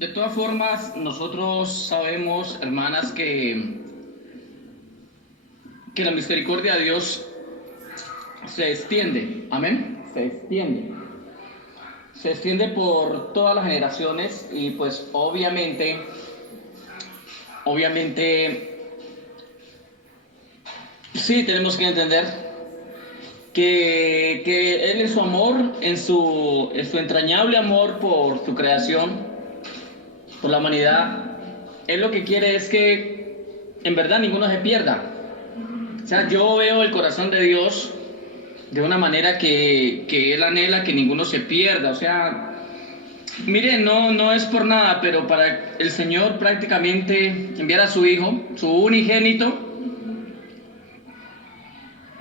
De todas formas, nosotros sabemos, hermanas, que la misericordia de Dios se extiende, amén, se extiende. Se extiende por todas las generaciones y pues obviamente, sí tenemos que entender que Él en su amor, en su entrañable amor por su creación, por la humanidad, Él lo que quiere es que en verdad ninguno se pierda. O sea, yo veo el corazón de Dios de una manera que Él anhela que ninguno se pierda. O sea, miren, no es por nada, pero para el Señor prácticamente enviar a su Hijo, su unigénito,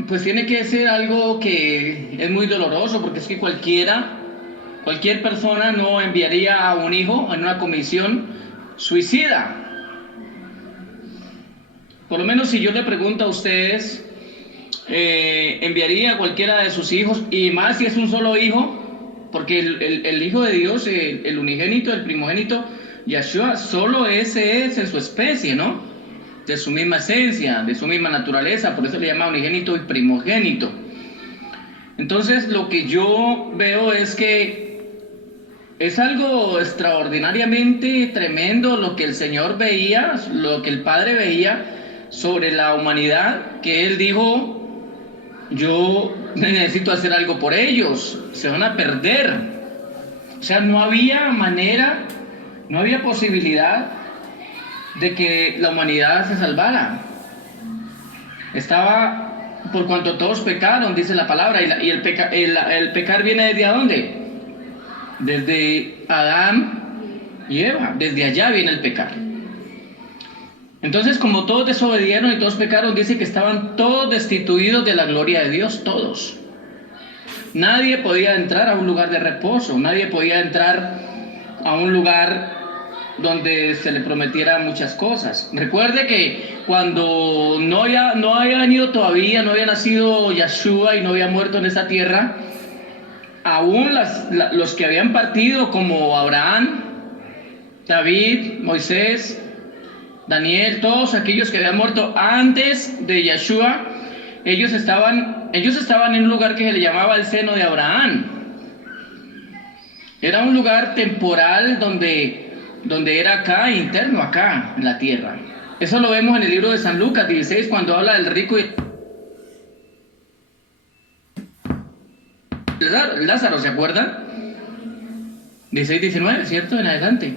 pues tiene que ser algo que es muy doloroso, porque es que cualquier persona no enviaría a un hijo en una comisión suicida. Por lo menos si yo le pregunto a ustedes, enviaría a cualquiera de sus hijos, y más si es un solo hijo, porque el Hijo de Dios, el unigénito, el primogénito, Yahshua, solo ese es en su especie, ¿no? De su misma esencia, de su misma naturaleza, por eso le llama unigénito y primogénito. Entonces lo que yo veo es que es algo extraordinariamente tremendo lo que el Señor veía, lo que el Padre veía sobre la humanidad, que Él dijo: yo necesito hacer algo por ellos, se van a perder. O sea, no había manera, no había posibilidad de que la humanidad se salvara. Estaba, por cuanto todos pecaron, dice la palabra, y el pecar viene desde ¿a dónde? Desde Adán y Eva, desde allá viene el pecar. Entonces, como todos desobedieron y todos pecaron, dice que estaban todos destituidos de la gloria de Dios, todos. Nadie podía entrar a un lugar de reposo, nadie podía entrar a un lugar donde se le prometiera muchas cosas. Recuerde que cuando no había venido todavía, no había nacido Yahshua y no había muerto en esta tierra, aún los que habían partido, como Abraham, David, Moisés, Daniel, todos aquellos que habían muerto antes de Yahshua, ellos estaban en un lugar que se le llamaba el seno de Abraham. Era un lugar temporal donde era acá, interno acá, en la tierra. Eso lo vemos en el libro de San Lucas 16, cuando habla del rico y Lázaro, ¿se acuerdan? 16, 19, ¿cierto? En adelante.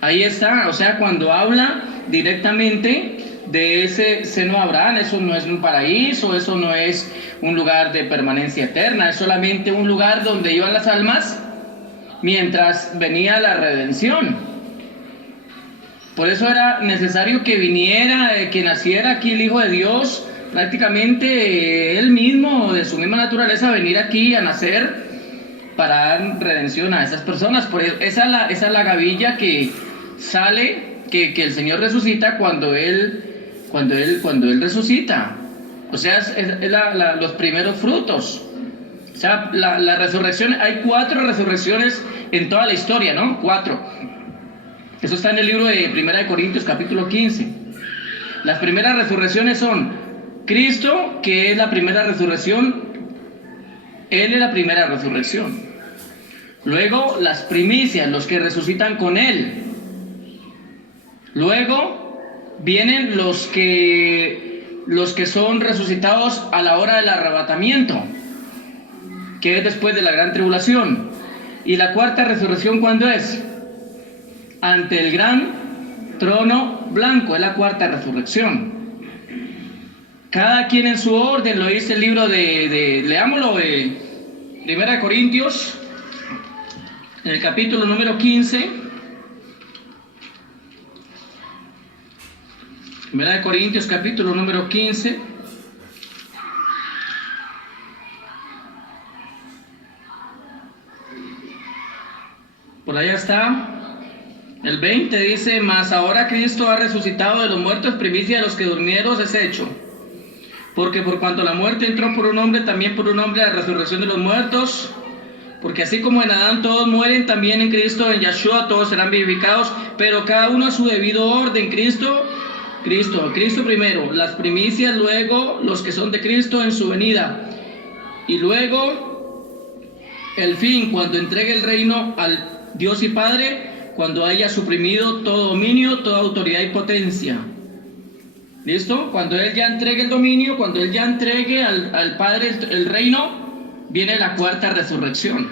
Ahí está, o sea, cuando habla directamente de ese seno de Abraham, eso no es un paraíso, eso no es un lugar de permanencia eterna, es solamente un lugar donde iban las almas mientras venía la redención. Por eso era necesario que viniera, que naciera aquí el Hijo de Dios, prácticamente él mismo, de su misma naturaleza, venir aquí a nacer para dar redención a esas personas. Por eso, esa es la gavilla que sale, que el Señor resucita cuando él resucita. O sea, es los primeros frutos. O sea, la resurrección, hay 4 resurrecciones en toda la historia, ¿no? 4. Eso está en el libro de 1 Corintios capítulo 15. Las primeras resurrecciones son Cristo, que es la primera resurrección. Él es la primera resurrección. Luego las primicias, los que resucitan con Él. Luego vienen los que son resucitados a la hora del arrebatamiento, que es después de la gran tribulación. Y la cuarta resurrección, ¿cuándo es? Ante el gran trono blanco, es la cuarta resurrección. Cada quien en su orden, lo dice el libro leámoslo, de 1 Corintios, en el capítulo número 15. 1 Corintios capítulo número 15. Por allá está. El 20 dice: mas ahora Cristo ha resucitado de los muertos, primicia de los que durmieron es hecho. Porque por cuanto la muerte entró por un hombre, también por un hombre la resurrección de los muertos. Porque así como en Adán todos mueren, también en Cristo, en Yahshua, todos serán vivificados, pero cada uno a su debido orden. Cristo primero, las primicias, luego los que son de Cristo en su venida. Y luego el fin, cuando entregue el reino al Dios y Padre, cuando haya suprimido todo dominio, toda autoridad y potencia. ¿Listo? Cuando Él ya entregue el dominio, cuando Él ya entregue al Padre el reino, viene la cuarta resurrección.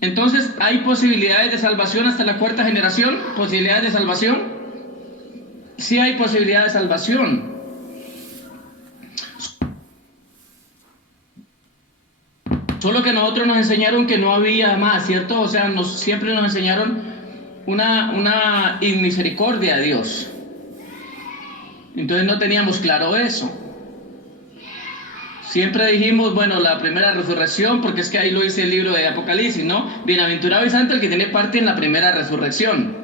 Entonces, ¿hay posibilidades de salvación hasta la cuarta generación? ¿Posibilidades de salvación? Sí hay posibilidades de salvación. Solo que nosotros nos enseñaron que no había más, ¿cierto? O sea, siempre nos enseñaron una misericordia de Dios. Entonces no teníamos claro eso. Siempre dijimos, bueno, la primera resurrección, porque es que ahí lo dice el libro de Apocalipsis, ¿no? Bienaventurado y santo el que tiene parte en la primera resurrección.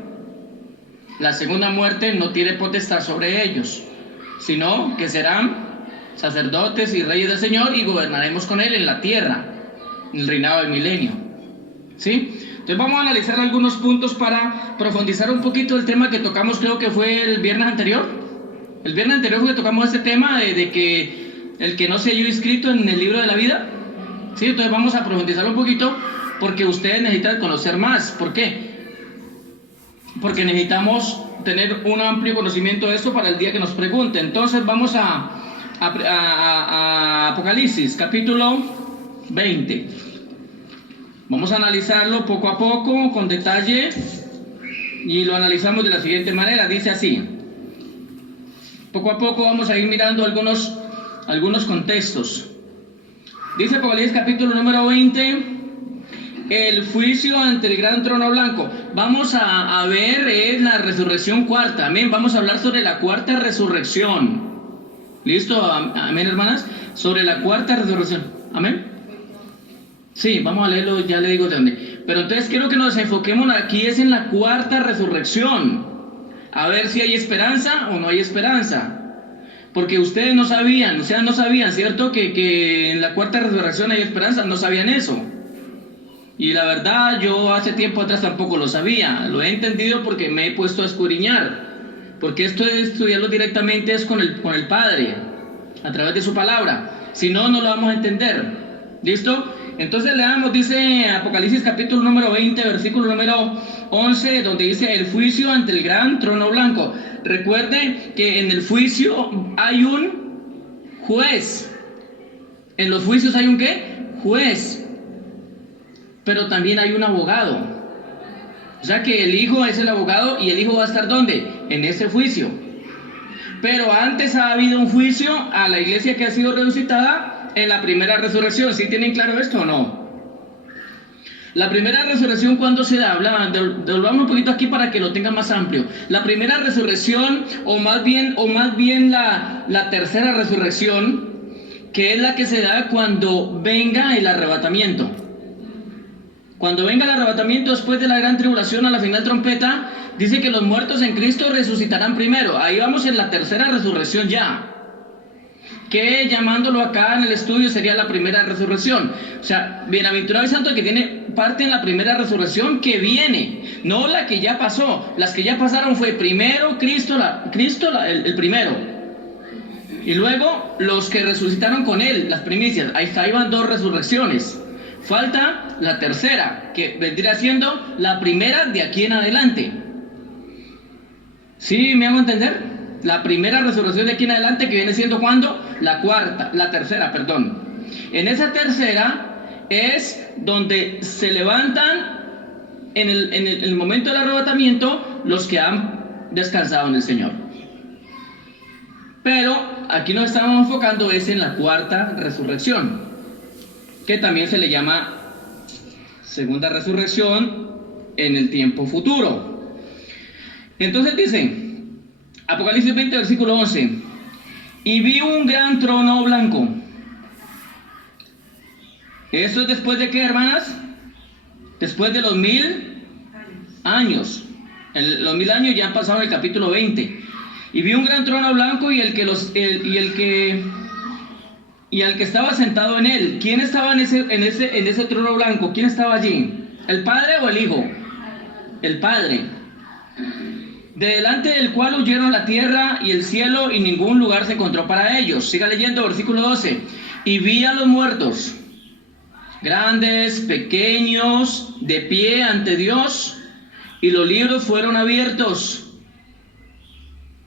La segunda muerte no tiene potestad sobre ellos, sino que serán sacerdotes y reyes del Señor y gobernaremos con Él en la tierra, en el reinado del milenio. ¿Sí? Entonces vamos a analizar algunos puntos para profundizar un poquito el tema que tocamos, creo que fue el viernes anterior. El viernes anterior fue que tocamos este tema de que el que no se halló inscrito en el libro de la vida. ¿Sí? Entonces vamos a profundizar un poquito porque ustedes necesitan conocer más. ¿Por qué? Porque necesitamos tener un amplio conocimiento de esto para el día que nos pregunte. Entonces vamos a Apocalipsis, capítulo 20. Vamos a analizarlo poco a poco, con detalle, y lo analizamos de la siguiente manera. Dice así. Poco a poco vamos a ir mirando algunos contextos. Dice Apocalipsis capítulo número 20, el juicio ante el gran trono blanco. Vamos a ver la resurrección cuarta, amén. Vamos a hablar sobre la cuarta resurrección. ¿Listo? Amén, hermanas. Sobre la cuarta resurrección, amén. Sí, vamos a leerlo, ya le digo de dónde. Pero entonces quiero que nos enfoquemos aquí, es en la cuarta resurrección. A ver si hay esperanza o no hay esperanza. Porque ustedes no sabían, ¿cierto? Que en la cuarta resurrección hay esperanza, no sabían eso. Y la verdad, yo hace tiempo atrás tampoco lo sabía. Lo he entendido porque me he puesto a escudriñar. Porque esto de estudiarlo directamente es con el Padre, a través de su palabra. Si no, no lo vamos a entender. ¿Listo? Entonces leamos, dice Apocalipsis capítulo número 20, versículo número 11, donde dice el juicio ante el gran trono blanco. Recuerde que en el juicio hay un juez. En los juicios hay un ¿qué? Juez. Pero también hay un abogado. O sea que el Hijo es el abogado y el Hijo va a estar ¿dónde? En ese juicio. Pero antes ha habido un juicio a la iglesia que ha sido resucitada en la primera resurrección. ¿Sí tienen claro esto o no? La primera resurrección, ¿cuándo se da? Devolvamos un poquito aquí para que lo tengan más amplio. La primera resurrección, o más bien la tercera resurrección, que es la que se da cuando venga el arrebatamiento. Cuando venga el arrebatamiento después de la gran tribulación a la final trompeta, dice que los muertos en Cristo resucitarán primero. Ahí vamos en la tercera resurrección ya. Que llamándolo acá en el estudio sería la primera resurrección. O sea, bienaventurado y santo el que tiene parte en la primera resurrección que viene, no la que ya pasó. Las que ya pasaron fue primero Cristo el primero, y luego los que resucitaron con él, las primicias. Ahí van dos resurrecciones. Falta la tercera, que vendría siendo la primera de aquí en adelante. ¿Sí me hago entender? La primera resurrección de aquí en adelante, que viene siendo ¿cuándo? La tercera, perdón. En esa tercera es donde se levantan en el momento del arrebatamiento los que han descansado en el Señor. Pero aquí nos estamos enfocando es en la cuarta resurrección, que también se le llama segunda resurrección en el tiempo futuro. Entonces dice Apocalipsis 20, versículo 11. Y vi un gran trono blanco. ¿Esto es después de qué, hermanas? Después de los 1000 años. Los 1000 años ya han pasado en el capítulo 20. Y vi un gran trono blanco y y al que estaba sentado en él. ¿Quién estaba en ese trono blanco? ¿Quién estaba allí? ¿El Padre o el Hijo? El Padre. Delante del cual huyeron la tierra y el cielo, y ningún lugar se encontró para ellos. Siga leyendo, versículo 12. Y vi a los muertos, grandes, pequeños, de pie ante Dios, y los libros fueron abiertos.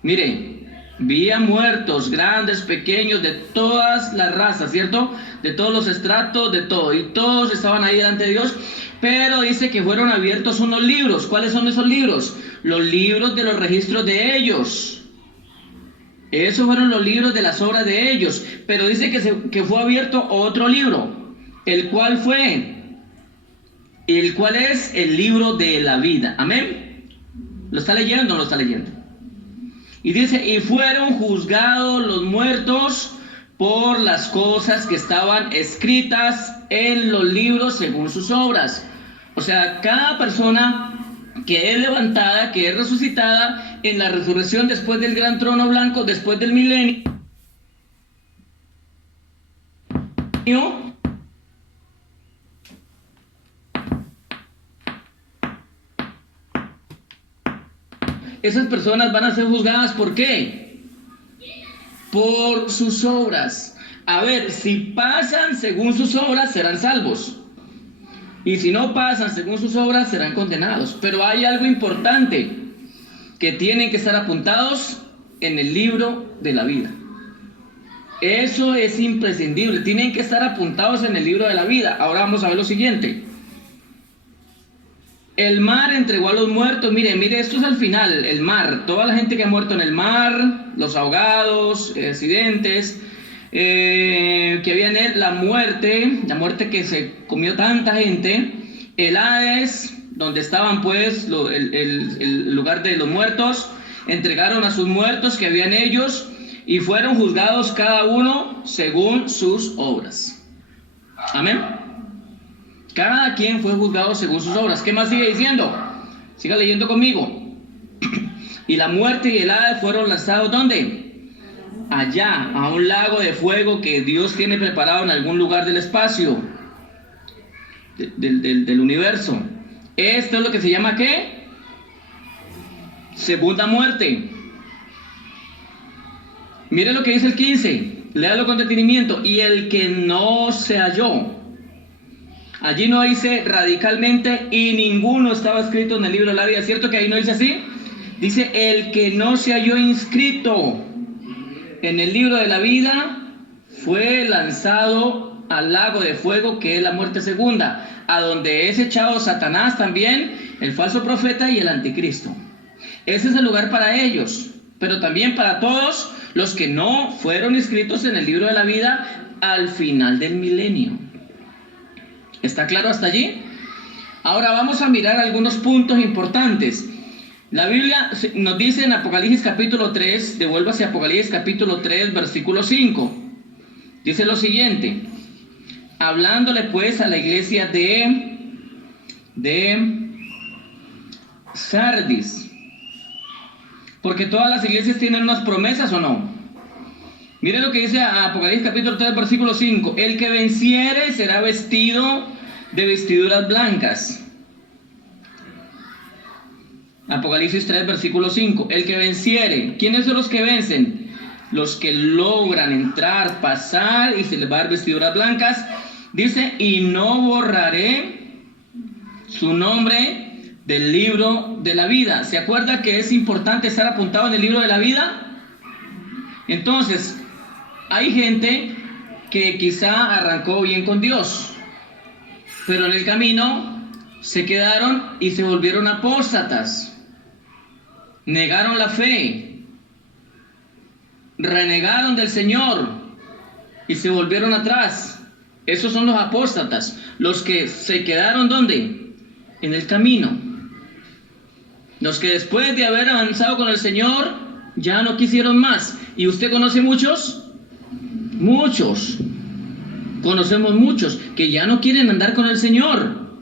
Mire, vi a muertos, grandes, pequeños, de todas las razas, ¿cierto? De todos los estratos, de todo. Y todos estaban ahí delante de Dios. Pero dice que fueron abiertos unos libros. ¿Cuáles son esos libros? Los libros de los registros de ellos. Esos fueron los libros de las obras de ellos. Pero dice que fue abierto otro libro. ¿El cual fue? El cual es el libro de la vida. ¿Amén? ¿Lo está leyendo o no lo está leyendo? Y dice, y fueron juzgados los muertos por las cosas que estaban escritas en los libros según sus obras. O sea, cada persona que es levantada, que es resucitada en la resurrección después del gran trono blanco, después del milenio, esas personas van a ser juzgadas. ¿Por qué? Por sus obras. A ver, si pasan según sus obras, serán salvos. Y si no pasan según sus obras, serán condenados. Pero hay algo importante, que tienen que estar apuntados en el libro de la vida. Eso es imprescindible. Tienen que estar apuntados en el libro de la vida. Ahora vamos a ver lo siguiente. El mar entregó a los muertos. Mire, esto es al final. El mar, toda la gente que ha muerto en el mar, los ahogados, accidentes, que había en él, la muerte que se comió tanta gente, el Hades, donde estaban pues el lugar de los muertos, entregaron a sus muertos que habían ellos, y fueron juzgados cada uno según sus obras. Amén. Cada quien fue juzgado según sus obras. ¿Qué más sigue diciendo? Siga leyendo conmigo. Y la muerte y el Hades fueron lanzados, ¿dónde? Allá, a un lago de fuego que Dios tiene preparado en algún lugar del espacio, del universo. Esto es lo que se llama, ¿qué? Segunda muerte. Mire lo que dice el 15, léalo con detenimiento. Y el que no se halló. Allí no dice radicalmente, y ninguno estaba escrito en el libro de la vida. ¿Cierto que ahí no dice así? Dice, el que no se halló inscrito en el libro de la vida fue lanzado al lago de fuego, que es la muerte segunda, a donde es echado Satanás también, el falso profeta y el anticristo. Ese es el lugar para ellos, pero también para todos los que no fueron inscritos en el libro de la vida al final del milenio. ¿Está claro hasta allí? Ahora vamos a mirar algunos puntos importantes. La Biblia nos dice en Apocalipsis capítulo 3, devuélvase a Apocalipsis capítulo 3, versículo 5. Dice lo siguiente, hablándole pues a la iglesia de Sardis, porque todas las iglesias tienen unas promesas, ¿o no? Mire lo que dice Apocalipsis capítulo 3, versículo 5. El que venciere será vestido de vestiduras blancas. Apocalipsis 3, versículo 5. El que venciere. ¿Quiénes son los que vencen? Los que logran entrar, pasar, y se les va a dar vestiduras blancas. Dice, y no borraré su nombre del libro de la vida. ¿Se acuerda que es importante estar apuntado en el libro de la vida? Entonces, hay gente que quizá arrancó bien con Dios, pero en el camino se quedaron y se volvieron apóstatas, negaron la fe, renegaron del Señor y se volvieron atrás. Esos son los apóstatas, los que se quedaron ¿dónde? En el camino. Los que después de haber avanzado con el Señor ya no quisieron más. ¿Y usted conoce muchos? Muchos. Conocemos muchos que ya no quieren andar con el Señor,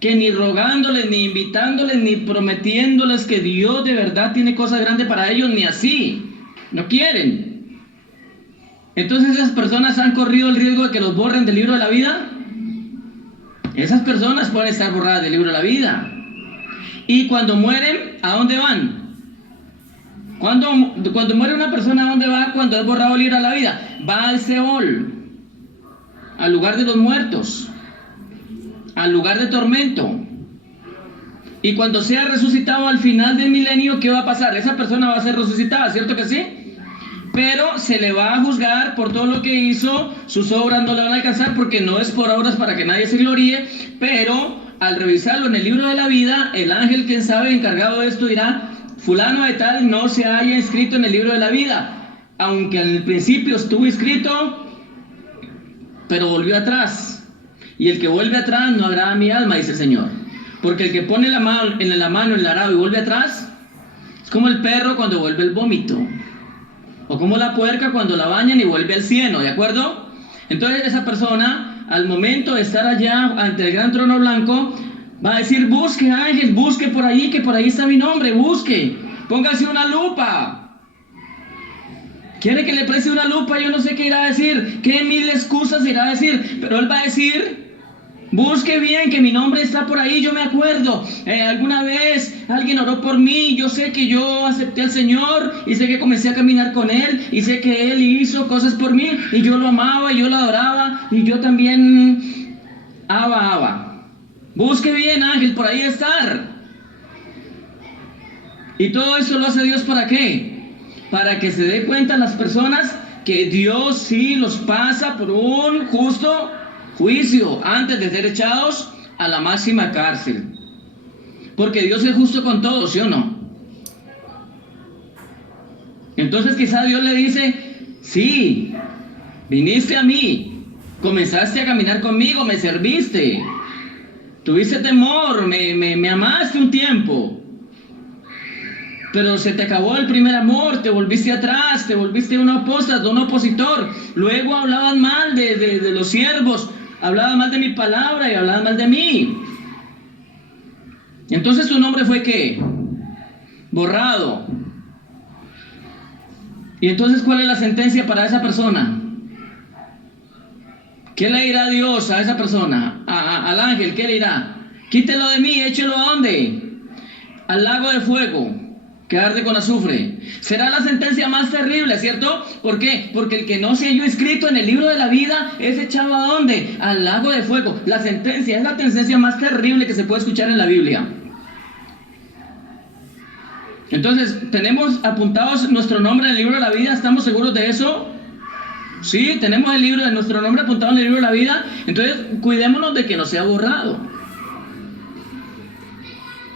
que ni rogándoles, ni invitándoles, ni prometiéndoles que Dios de verdad tiene cosas grandes para ellos, ni así. No quieren. Entonces esas personas han corrido el riesgo de que los borren del libro de la vida. Esas personas pueden estar borradas del libro de la vida. Y cuando mueren, ¿a dónde van? Cuando muere una persona, ¿a dónde va cuando es borrado el libro de la vida? Va al Seol, al lugar de los muertos, al lugar de tormento. Y cuando sea resucitado al final del milenio, ¿qué va a pasar? Esa persona va a ser resucitada, ¿cierto que sí? Pero se le va a juzgar por todo lo que hizo, sus obras no le van a alcanzar porque no es por obras para que nadie se gloríe, pero al revisarlo en el libro de la vida, el ángel, quien sabe, encargado de esto dirá: fulano de tal no se haya inscrito en el libro de la vida, aunque al principio estuvo inscrito, pero volvió atrás. Y el que vuelve atrás no agrada a mi alma, dice el Señor. Porque el que pone la mano en el arado y vuelve atrás, es como el perro cuando vuelve el vómito. O como la puerca cuando la bañan y vuelve al cieno, ¿de acuerdo? Entonces esa persona, al momento de estar allá ante el gran trono blanco, va a decir: busque, ángel, busque por ahí, que por ahí está mi nombre, busque, póngase una lupa. Quiere que le preste una lupa, yo no sé qué irá a decir, qué mil excusas irá a decir, pero él va a decir: busque bien, que mi nombre está por ahí, yo me acuerdo, alguna vez alguien oró por mí, yo sé que yo acepté al Señor, y sé que comencé a caminar con Él, y sé que Él hizo cosas por mí, y yo lo amaba, y yo lo adoraba, y yo también Abba. Busque bien, ángel, por ahí estar. Y todo eso lo hace Dios, ¿para qué? Para que se dé cuenta las personas que Dios sí los pasa por un justo juicio antes de ser echados a la máxima cárcel. Porque Dios es justo con todos, ¿sí o no? Entonces quizá Dios le dice: sí, viniste a mí, comenzaste a caminar conmigo, me serviste, tuviste temor, me amaste un tiempo, pero se te acabó el primer amor, te volviste atrás, te volviste un apóstata, un opositor, luego hablabas mal de los siervos, hablabas mal de mi palabra y hablabas mal de mí. Entonces tu nombre fue ¿qué? Borrado. Y entonces, ¿cuál es la sentencia para esa persona? ¿Qué le dirá Dios a esa persona? Al ángel, ¿qué le dirá? Quítelo de mí, échelo ¿a dónde? Al lago de fuego, que arde con azufre. Será la sentencia más terrible, ¿cierto? ¿Por qué? Porque el que no se halló inscrito en el libro de la vida es echado ¿a dónde? Al lago de fuego. La sentencia es la sentencia más terrible que se puede escuchar en la Biblia. Entonces, ¿tenemos apuntados nuestro nombre en el libro de la vida? ¿Estamos seguros de eso? Sí, tenemos el libro de nuestro nombre apuntado en el libro de la vida. Entonces, cuidémonos de que no sea borrado.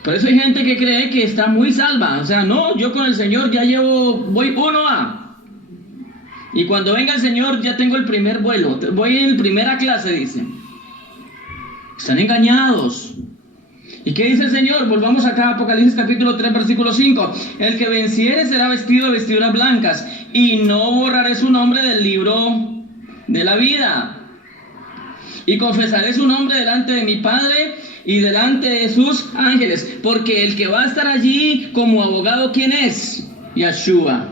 Por eso hay gente que cree que está muy salva. O sea, no, yo con el Señor ya voy 1A. Y cuando venga el Señor ya tengo el primer vuelo. Voy en primera clase, dicen. Están engañados. ¿Y qué dice el Señor? Volvamos acá a Apocalipsis capítulo 3, versículo 5. El que venciere será vestido de vestiduras blancas, y no borraré su nombre del libro de la vida. Y confesaré su nombre delante de mi Padre y delante de sus ángeles. Porque el que va a estar allí como abogado, ¿quién es? Yeshua.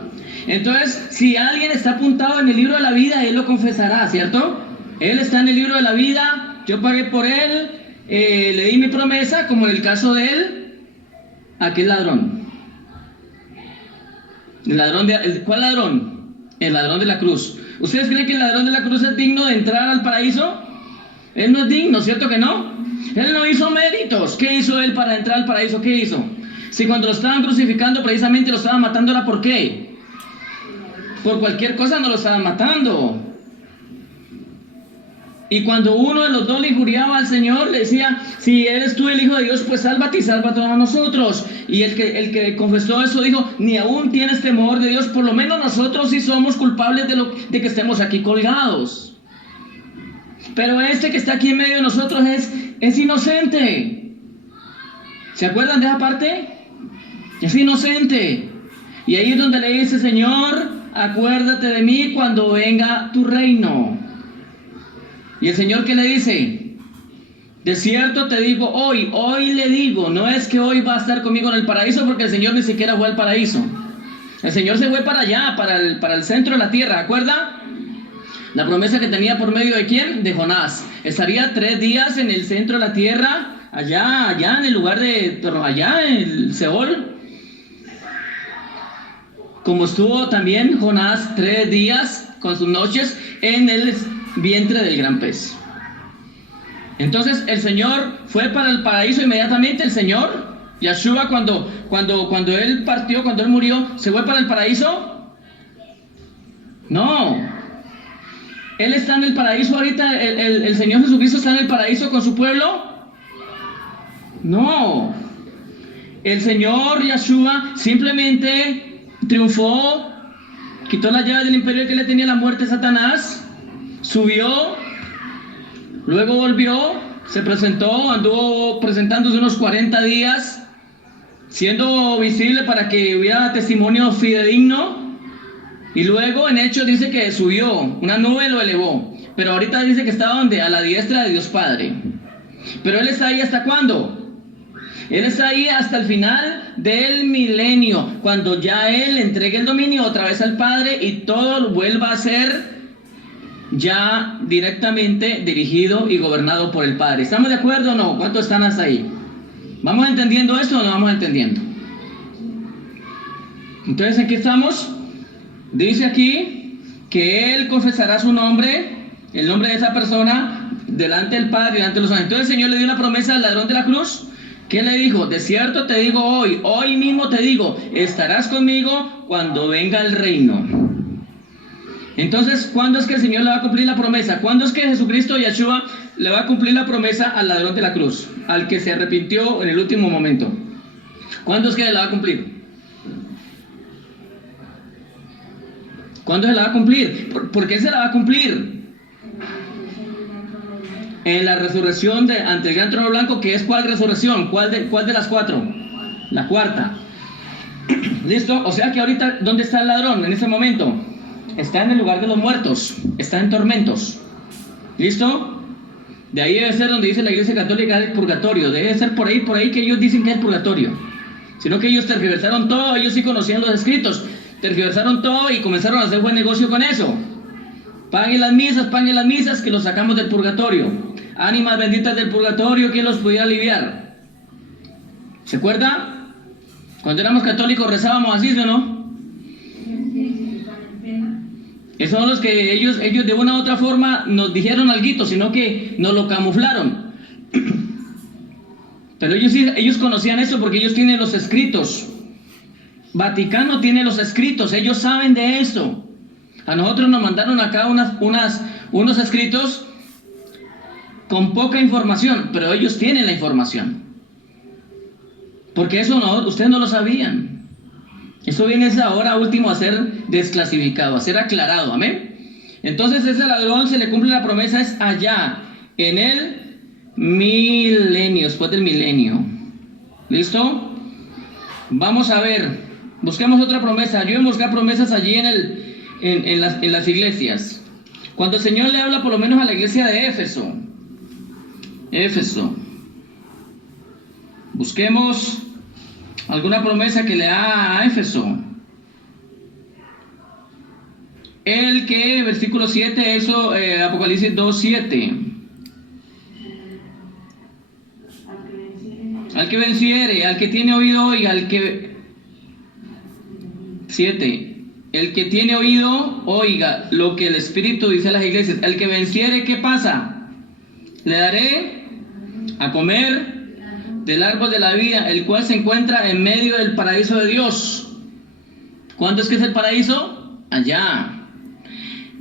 Entonces, si alguien está apuntado en el libro de la vida, él lo confesará, ¿cierto? Él está en el libro de la vida, yo pagué por él. Le di mi promesa, como en el caso de él, aquel ladrón. ¿Cuál ladrón? El ladrón de la cruz. ¿Ustedes creen que el ladrón de la cruz es digno de entrar al paraíso? Él no es digno, ¿cierto que no? Él no hizo méritos. ¿Qué hizo él para entrar al paraíso? ¿Qué hizo? Si cuando lo estaban crucificando precisamente lo estaban matando, ¿era por qué? Por cualquier cosa no lo estaban matando. Y cuando uno de los dos le injuriaba al Señor, le decía: si eres tú el Hijo de Dios, pues sálvate y salva a todos nosotros. Y el que confesó eso dijo: ni aún tienes temor de Dios, por lo menos nosotros sí somos culpables de que estemos aquí colgados. Pero este que está aquí en medio de nosotros es inocente. ¿Se acuerdan de esa parte? Es inocente. Y ahí es donde le dice: Señor, acuérdate de mí cuando venga tu reino. Y el Señor, ¿qué le dice? De cierto te digo hoy le digo, no es que hoy va a estar conmigo en el paraíso, porque el Señor ni siquiera fue al paraíso. El Señor se fue para allá, para el centro de la tierra, ¿acuerda? La promesa que tenía por medio de ¿quién? De Jonás. Estaría 3 días en el centro de la tierra, allá en el lugar allá en el Seol. Como estuvo también Jonás 3 días con sus noches en el vientre del gran pez. Entonces el Señor fue para el paraíso inmediatamente. El Señor, Yahshua, cuando Él partió, cuando Él murió, ¿se fue para el paraíso? No. Él está en el paraíso ahorita, el Señor Jesucristo está en el paraíso con su pueblo. No. El Señor Yahshua simplemente triunfó, quitó las llaves del imperio que le tenía la muerte a Satanás, subió, luego volvió, se presentó, anduvo presentándose unos 40 días, siendo visible para que hubiera testimonio fidedigno. Y luego en Hechos dice que subió, una nube lo elevó. Pero ahorita dice que está donde, a la diestra de Dios Padre. Pero Él está ahí ¿hasta cuándo? Él está ahí hasta el final del milenio, cuando ya Él entregue el dominio otra vez al Padre y todo vuelva a ser ya directamente dirigido y gobernado por el Padre. ¿Estamos de acuerdo o no? ¿Cuántos están hasta ahí? ¿Vamos entendiendo esto o no vamos entendiendo? Entonces, ¿en qué estamos? Dice aquí que Él confesará su nombre, el nombre de esa persona, delante del Padre, delante de los ángeles. Entonces el Señor le dio una promesa al ladrón de la cruz. ¿Qué le dijo? De cierto te digo hoy mismo te digo, estarás conmigo cuando venga el reino. Entonces, ¿cuándo es que el Señor le va a cumplir la promesa? ¿Cuándo es que Jesucristo, Yahshua, le va a cumplir la promesa al ladrón de la cruz? Al que se arrepintió en el último momento. ¿Cuándo es que le va a cumplir? ¿Cuándo se la va a cumplir? ¿Por qué se la va a cumplir? En la resurrección ante el gran trono blanco, que es ¿cuál resurrección? ¿Cuál de las 4? La cuarta. ¿Listo? O sea que ahorita, ¿dónde está el ladrón en este momento? Está en el lugar de los muertos, está en tormentos. ¿Listo? De ahí debe ser donde dice la Iglesia Católica el purgatorio. Debe ser por ahí que ellos dicen que es el purgatorio. Sino que ellos tergiversaron todo, ellos sí conocían los escritos. Tergiversaron todo y comenzaron a hacer buen negocio con eso. Paguen las misas, que los sacamos del purgatorio. Ánimas benditas del purgatorio, ¿quién los podía aliviar? ¿Se acuerda? Cuando éramos católicos rezábamos así, ¿sí o no? Esos son los que ellos de una u otra forma nos dijeron alguito, sino que nos lo camuflaron. Pero ellos conocían eso porque ellos tienen los escritos. Vaticano tiene los escritos, ellos saben de esto. A nosotros nos mandaron acá unos escritos con poca información, pero ellos tienen la información. Porque eso no, ustedes no lo sabían. Eso viene ahora último a ser desclasificado, a ser aclarado, amén. Entonces ese ladrón se le cumple la promesa, es allá, en el milenio, después del milenio. ¿Listo? Vamos a ver, busquemos otra promesa. Yo voy a buscar promesas allí en las iglesias. Cuando el Señor le habla por lo menos a la iglesia de Éfeso. Busquemos alguna promesa que le da a Éfeso. El que, versículo 7, eso, Apocalipsis 2:7. Al que venciere, al que tiene oído, oiga, al que... 7. El que tiene oído, oiga lo que el Espíritu dice a las iglesias. El que venciere, ¿qué pasa? Le daré a comer del árbol de la vida, el cual se encuentra en medio del paraíso de Dios. ¿Cuándo es que es el paraíso? Allá.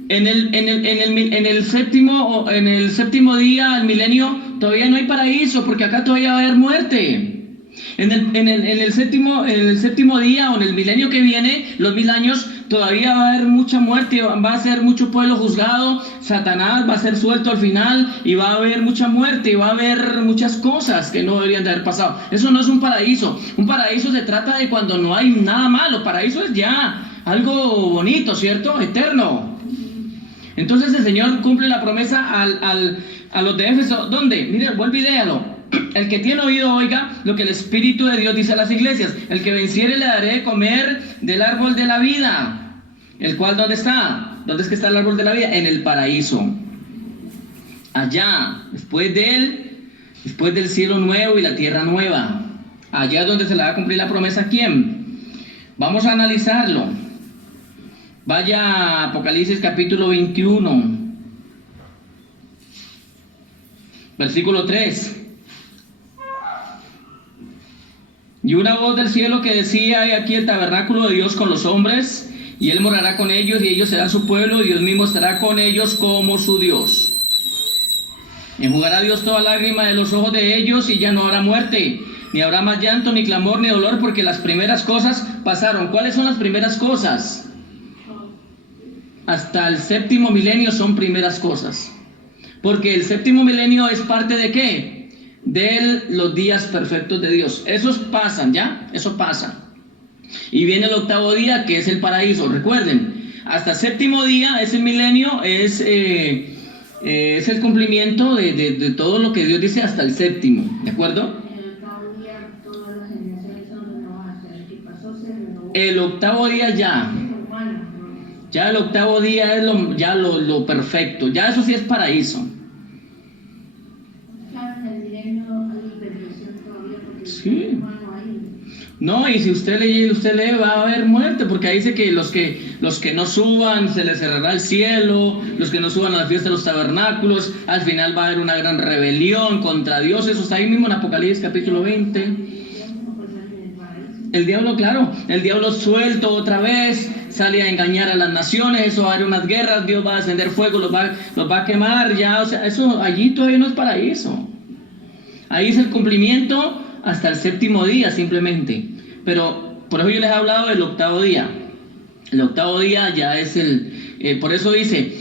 En el séptimo día, el milenio, todavía no hay paraíso, porque acá todavía va a haber muerte. En el séptimo día o en el milenio que viene, los 1000 años, todavía va a haber mucha muerte, va a ser mucho pueblo juzgado, Satanás va a ser suelto al final y va a haber mucha muerte y va a haber muchas cosas que no deberían de haber pasado. Eso no es un paraíso. Un paraíso se trata de cuando no hay nada malo. Paraíso es ya algo bonito, ¿cierto? Eterno. Entonces el Señor cumple la promesa a los de Éfeso. ¿Dónde? Mire, vuelve y léalo. El que tiene oído, oiga lo que el Espíritu de Dios dice a las iglesias. El que venciere le daré de comer del árbol de la vida. ¿El cual dónde está? ¿Dónde es que está el árbol de la vida? En el paraíso. Allá, después del cielo nuevo y la tierra nueva. Allá es donde se le va a cumplir la promesa. ¿A quién? Vamos a analizarlo. Vaya a Apocalipsis capítulo 21, versículo 3. Y una voz del cielo que decía: he aquí el tabernáculo de Dios con los hombres, y Él morará con ellos, y ellos serán su pueblo, y Dios mismo estará con ellos como su Dios. Enjugará Dios toda lágrima de los ojos de ellos, y ya no habrá muerte, ni habrá más llanto, ni clamor, ni dolor, porque las primeras cosas pasaron. ¿Cuáles son las primeras cosas? Hasta el séptimo milenio son primeras cosas. Porque el séptimo milenio es parte ¿de qué? De los días perfectos de Dios. Esos pasan, ¿ya? Eso pasa. Y viene el octavo día, que es el paraíso. Recuerden, hasta séptimo día, ese milenio es el cumplimiento de todo lo que Dios dice hasta el séptimo. ¿De acuerdo? El octavo día ya. Ya el octavo día es lo perfecto. Ya eso sí es paraíso. Sí. No, y si usted lee, va a haber muerte, porque ahí dice que los que no suban, se les cerrará el cielo, los que no suban a la fiesta de los tabernáculos, al final va a haber una gran rebelión contra Dios. Eso está ahí mismo en Apocalipsis capítulo 20. El diablo, claro, el diablo suelto otra vez, sale a engañar a las naciones, eso va a haber unas guerras, Dios va a encender fuego, los va a quemar, ya, o sea, eso allí todavía no es paraíso. Ahí es el cumplimiento hasta el séptimo día simplemente. Pero por eso yo les he hablado del octavo día. El octavo día ya es por eso dice,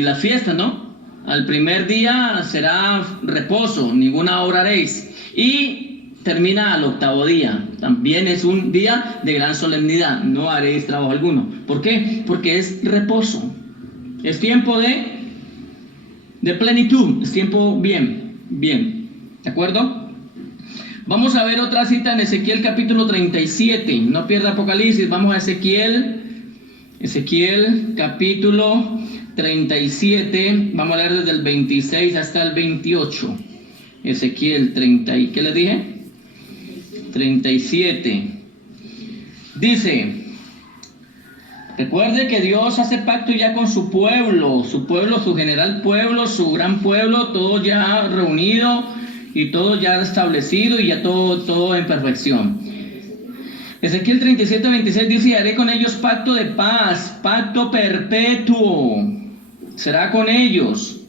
la fiesta, ¿no? Al primer día será reposo, ninguna obra haréis. Y termina al octavo día. También es un día de gran solemnidad, no haréis trabajo alguno. ¿Por qué? Porque es reposo. Es tiempo de plenitud, es tiempo bien. ¿De acuerdo? Vamos a ver otra cita en Ezequiel capítulo 37. No pierda Apocalipsis. Vamos a Ezequiel capítulo 37. Vamos a leer desde el 26 hasta el 28. Ezequiel 30. ¿Y qué les dije? 37. Dice: recuerde que Dios hace pacto ya con su pueblo, su general pueblo, su gran pueblo, todo ya reunido y todo ya establecido y ya todo en perfección. Ezequiel 37, 26 dice: y haré con ellos pacto de paz, pacto perpetuo, será con ellos,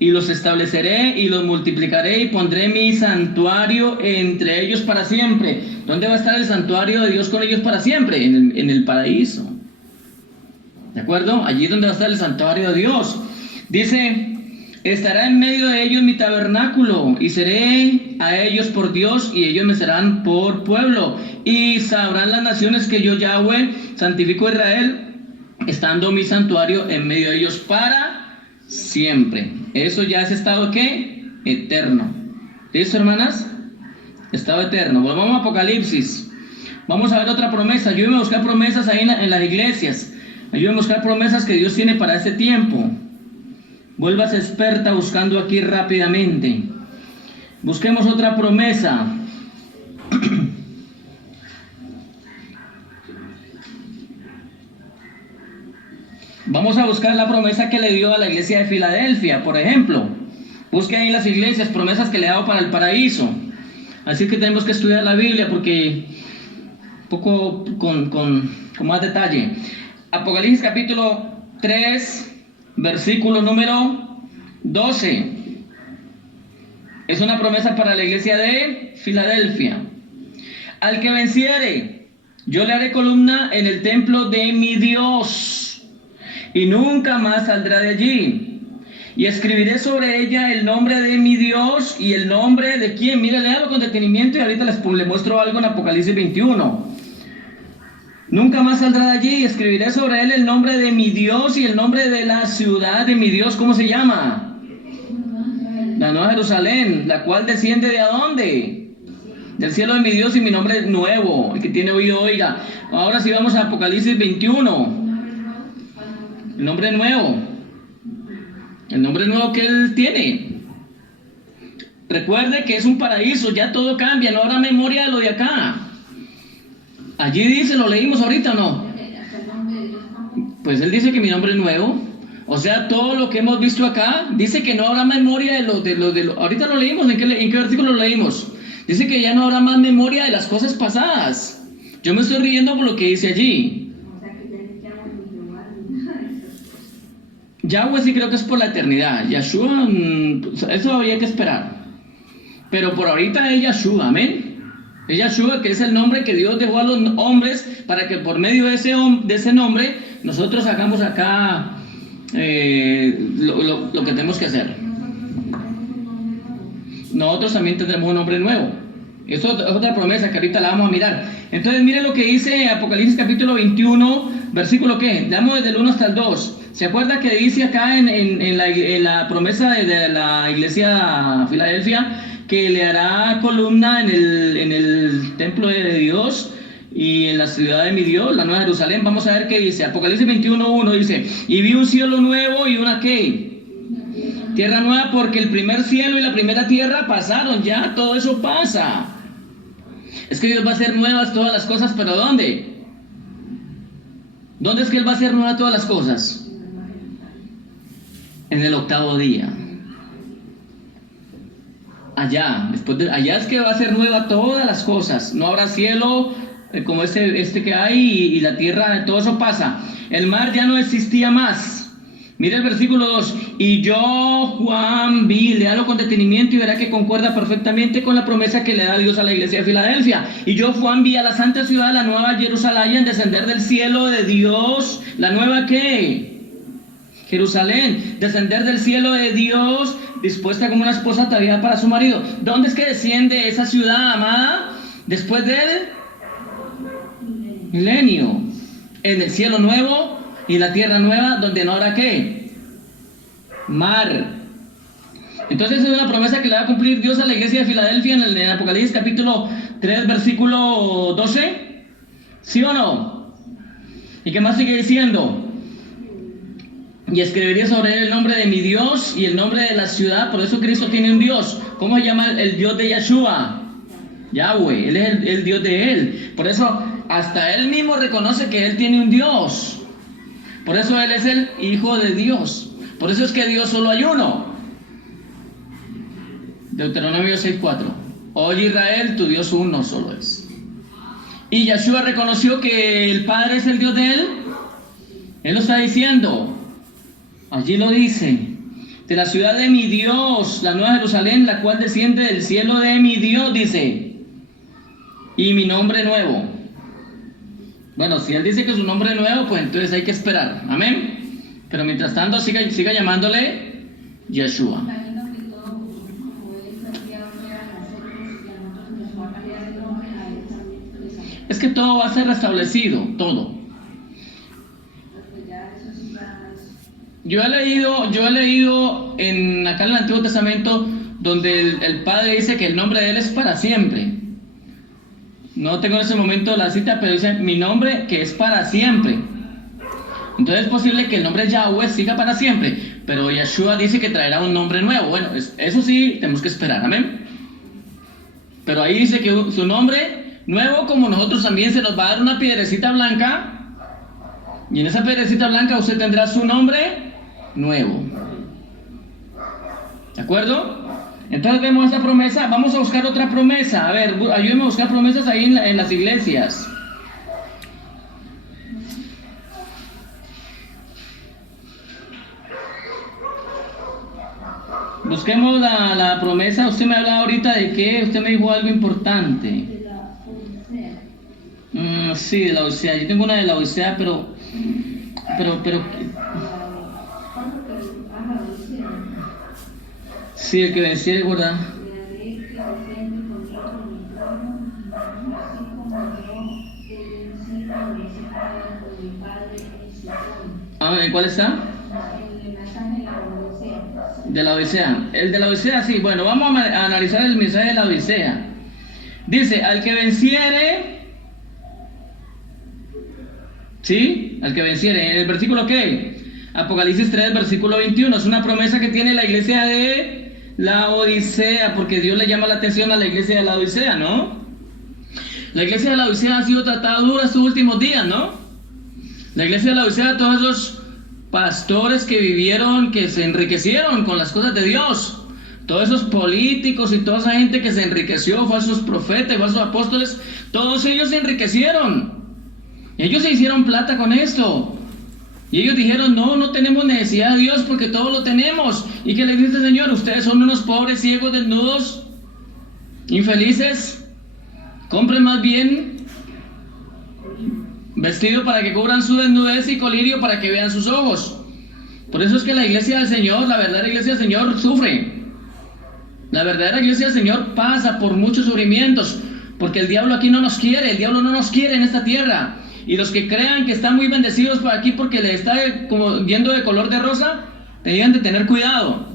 y los estableceré y los multiplicaré y pondré mi santuario entre ellos para siempre. ¿Dónde va a estar el santuario de Dios con ellos para siempre? En el paraíso. ¿De acuerdo? Allí es donde va a estar el santuario de Dios. Dice: estará en medio de ellos mi tabernáculo, y seré a ellos por Dios, y ellos me serán por pueblo. Y sabrán las naciones que yo, Yahweh, santifico a Israel, estando mi santuario en medio de ellos para siempre. Eso ya es estado, ¿qué? Eterno. ¿Listo, hermanas? Estado eterno. Volvamos a Apocalipsis. Vamos a ver otra promesa. Ayúdenme a buscar promesas ahí en las iglesias. Ayúdenme a buscar promesas que Dios tiene para este tiempo. Vuélvase experta buscando aquí rápidamente. Busquemos otra promesa. Vamos a buscar la promesa que le dio a la iglesia de Filadelfia, por ejemplo. Busque ahí en las iglesias promesas que le ha dado para el paraíso. Así que tenemos que estudiar la Biblia porque un poco con más detalle. Apocalipsis capítulo 3, versículo número 12. Es una promesa para la iglesia de Filadelfia. Al que venciere, yo le haré columna en el templo de mi Dios, y nunca más saldrá de allí. Y escribiré sobre ella el nombre de mi Dios y el nombre de quién. Mire, léalo con detenimiento y ahorita les muestro algo en Apocalipsis 21. Nunca más saldrá de allí, y escribiré sobre él el nombre de mi Dios y el nombre de la ciudad de mi Dios. ¿Cómo se llama? La Nueva Jerusalén, la cual desciende ¿de a dónde? Del cielo de mi Dios, y mi nombre es nuevo. El que tiene oído, oiga. Ahora sí vamos a Apocalipsis 21. El nombre nuevo. El nombre nuevo que Él tiene. Recuerde que es un paraíso, ya todo cambia, no habrá memoria de lo de acá. Allí dice, ¿lo leímos ahorita o no? Pues Él dice que mi nombre es nuevo. O sea, todo lo que hemos visto acá, dice que no habrá memoria de lo. Ahorita lo leímos, ¿en qué versículo lo leímos? Dice que ya no habrá más memoria de las cosas pasadas. Yo me estoy riendo por lo que dice allí. Yahweh sí creo que es por la eternidad. Yahshua, eso había que esperar. Pero por ahorita es Yahshua, amén. Es Yahshua, que es el nombre que Dios dejó a los hombres para que por medio de ese nombre nosotros hagamos acá lo que tenemos que hacer. Nosotros también tendremos un nombre nuevo. Eso es otra promesa que ahorita la vamos a mirar. Entonces miren lo que dice Apocalipsis capítulo 21, versículo ¿qué? Leamos desde el 1 hasta el 2. ¿Se acuerda que dice acá en la promesa de la iglesia Filadelfia que le hará columna en el templo de Dios y en la ciudad de mi Dios, la nueva Jerusalén? Vamos a ver qué dice. Apocalipsis 21:1 dice: y vi un cielo nuevo y una ¿qué? Tierra nueva, porque el primer cielo y la primera tierra pasaron, ya todo eso pasa. Es que Dios va a hacer nuevas todas las cosas, pero ¿dónde? ¿Dónde es que Él va a hacer nuevas todas las cosas? En el octavo día. Allá es que va a ser nueva todas las cosas. No habrá cielo como este que hay y la tierra, todo eso pasa. El mar ya no existía más. Mira el versículo 2. Y yo, Juan, vi, léalo con detenimiento y verá que concuerda perfectamente con la promesa que le da Dios a la iglesia de Filadelfia. Y yo, Juan, vi a la santa ciudad, la nueva Jerusalén, descender del cielo de Dios. ¿La nueva qué? Jerusalén, descender del cielo de Dios, dispuesta como una esposa ataviada para su marido. ¿Dónde es que desciende esa ciudad amada? Después del milenio. En el cielo nuevo y la tierra nueva, donde no habrá ¿qué? Mar. Entonces es una promesa que le va a cumplir Dios a la iglesia de Filadelfia en el Apocalipsis capítulo 3, versículo 12. ¿Sí o no? ¿Y qué más sigue diciendo? Y escribiría sobre él el nombre de mi Dios y el nombre de la ciudad. Por eso Cristo tiene un Dios. ¿Cómo se llama el Dios de Yahshua? Yahweh. Él es el Dios de él. Por eso hasta él mismo reconoce que él tiene un Dios. Por eso él es el Hijo de Dios. Por eso es que Dios solo hay uno. Deuteronomio 6:4. Oye Israel, tu Dios uno solo es. Y Yahshua reconoció que el Padre es el Dios de él. Él lo está diciendo. Allí lo dice: de la ciudad de mi Dios, la nueva Jerusalén, la cual desciende del cielo de mi Dios, dice, y mi nombre nuevo. Bueno, si él dice que su nombre nuevo, pues entonces hay que esperar, amén. Pero mientras tanto siga llamándole Yeshua. Es que todo va a ser restablecido, todo. Yo he leído acá en el Antiguo Testamento donde el Padre dice que el nombre de Él es para siempre. No tengo en ese momento la cita, pero dice mi nombre que es para siempre. Entonces es posible que el nombre de Yahweh siga para siempre, pero Yeshua dice que traerá un nombre nuevo. Bueno, eso sí tenemos que esperar, amén. Pero ahí dice que su nombre nuevo, como nosotros también, se nos va a dar una piedrecita blanca, y en esa piedrecita blanca usted tendrá su nombre nuevo. ¿De acuerdo? Entonces vemos esta promesa. Vamos a buscar otra promesa. A ver, ayúdenme a buscar promesas ahí en las iglesias. Busquemos la promesa. Usted me hablaba ahorita de que usted me dijo algo importante. De la Odisea. Sí, de la Odisea. Yo tengo una de la Odisea, pero sí, el que venciera, ¿verdad? ¿Cuál está? De la Odisea. El de la Odisea, sí. Bueno, vamos a analizar el mensaje de la Odisea. Dice, al que venciere, ¿sí? Al que venciere. En el versículo ¿qué? Apocalipsis 3, versículo 21. Es una promesa que tiene la iglesia de la Odisea, porque Dios le llama la atención a la iglesia de la Odisea, ¿no? La iglesia de la Odisea ha sido tratada dura estos últimos días, ¿no? La iglesia de la Odisea, todos esos pastores que vivieron, que se enriquecieron con las cosas de Dios, todos esos políticos y toda esa gente que se enriqueció, falsos profetas, falsos apóstoles, todos ellos se enriquecieron. Ellos se hicieron plata con esto. Y ellos dijeron, no tenemos necesidad de Dios porque todo lo tenemos. ¿Y qué les dice el Señor? Ustedes son unos pobres, ciegos, desnudos, infelices. Compren más bien vestido para que cubran su desnudez y colirio para que vean sus ojos. Por eso es que la iglesia del Señor, la verdadera iglesia del Señor, sufre. La verdadera iglesia del Señor pasa por muchos sufrimientos, porque el diablo aquí no nos quiere, el diablo no nos quiere en esta tierra. Y los que crean que están muy bendecidos por aquí porque les está como viendo de color de rosa, deberían de tener cuidado.